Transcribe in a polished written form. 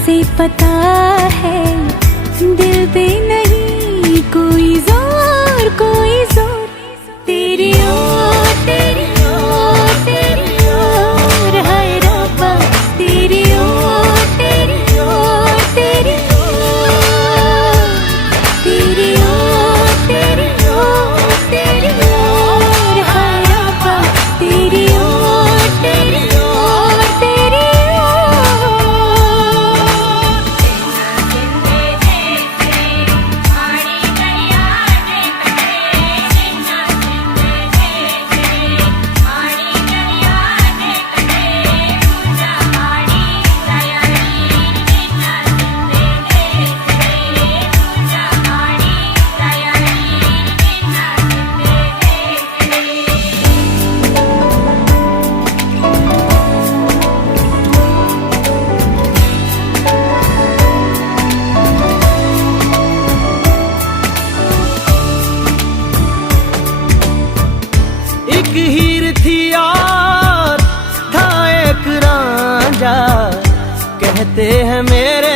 कैसे पता है दिल पे नहीं कोई जोर तेरी ओर तेरी ओर तेरी ओर हाय रब्बा तेरी ओर तेरी ओर तेरी ओर तेरी ओर तेरी ओर तेरी ओर हाय रब्बा तेरी ओर तेरी ओर तेरी एक हीर थी और था एक रांझा, कहते हैं मेरे